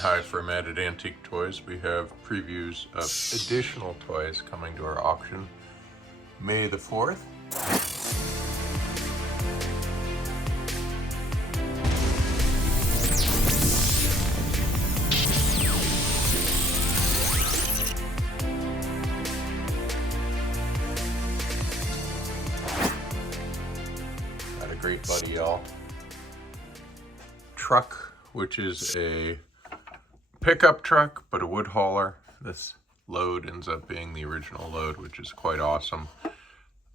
Hi, from at Antique Toys. We have previews of additional toys coming to our auction May the 4th. Got a great buddy, y'all. Truck, which is a pickup truck, but a wood hauler. This load ends up being the original load, which is quite awesome.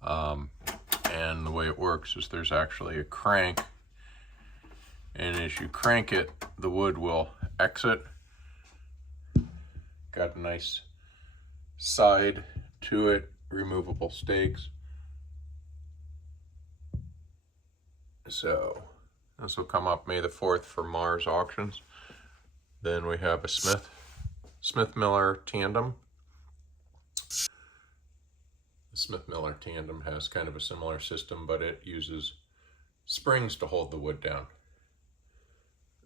And the way it works is there's actually a crank, and as you crank it, the wood will exit. Got a nice side to it, removable stakes. So this will come up May the 4th for Mars auctions. Then we have a Smith-Miller tandem. The Smith-Miller tandem has kind of a similar system, but it uses springs to hold the wood down.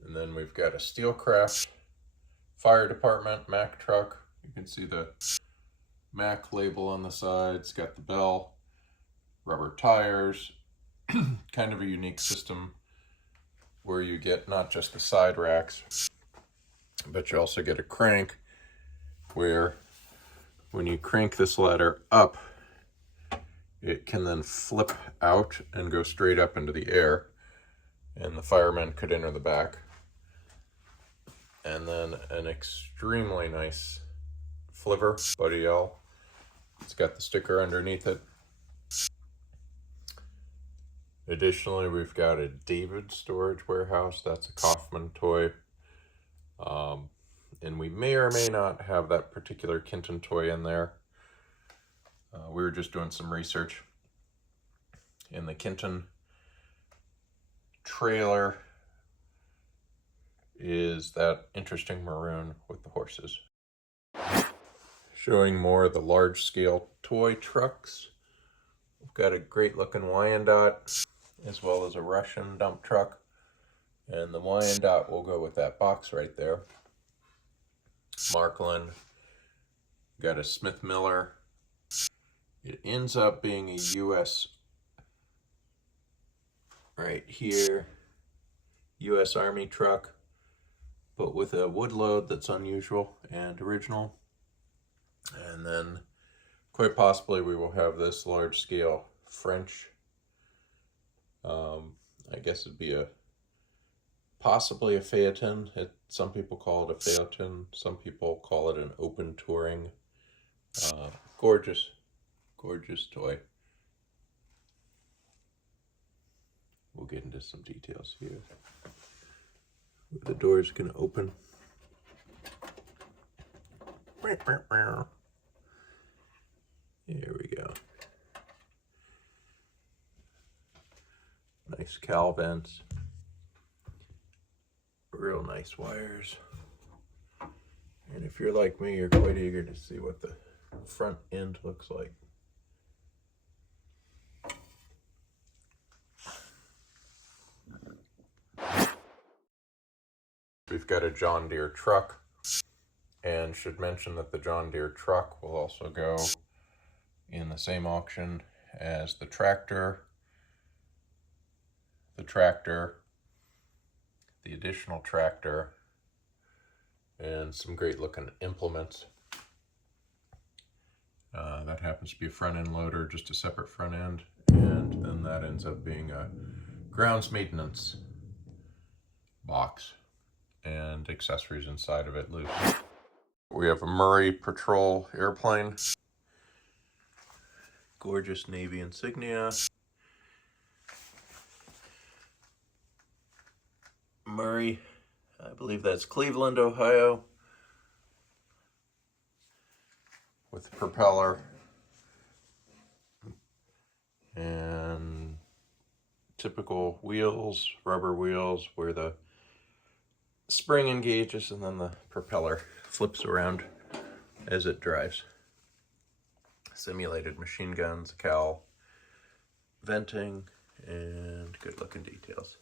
And then we've got a Steelcraft fire department Mack truck. You can see the Mack label on the side. It's got the bell, rubber tires, kind of a unique system where you get not just the side racks, but you also get a crank where when you crank this ladder up, it can then flip out and go straight up into the air, and the firemen could enter the back. And then an extremely nice flivver, Buddy L. It's got the sticker underneath it. Additionally, we've got a David storage warehouse. That's a Kaufman toy. And we may or may not have that particular Kenton toy in there. We were just doing some research. In the Kenton trailer is that interesting maroon with the horses. Showing more of the large scale toy trucks. We've got a great looking Wyandotte as well as a Russian dump truck. And the Wyandotte will go with that box right there. Marklin. Got a Smith-Miller. It ends up being a US, right here, US Army truck, but with a wood load that's unusual and original. And then quite possibly we will have this large scale French, I guess it'd be possibly a Phaeton. Some people call it a Phaeton, some people call it an open touring. Gorgeous toy. We'll get into some details here. The doors can open. Here we go. Nice cowl vents. Real nice wires. And if you're like me, you're quite eager to see what the front end looks like. We've got a John Deere truck, and should mention that the John Deere truck will also go in the same auction as the tractor, the additional tractor, and some great looking implements. That happens to be a front end loader, just a separate front end, and then that ends up being a grounds maintenance box and accessories inside of it loose. We have a Murray Patrol airplane. Gorgeous Navy insignia. Murray, I believe that's Cleveland, Ohio. With the propeller. And typical wheels, rubber wheels, where the spring engages and then the propeller flips around as it drives. Simulated machine guns, cowl, venting, and good looking details.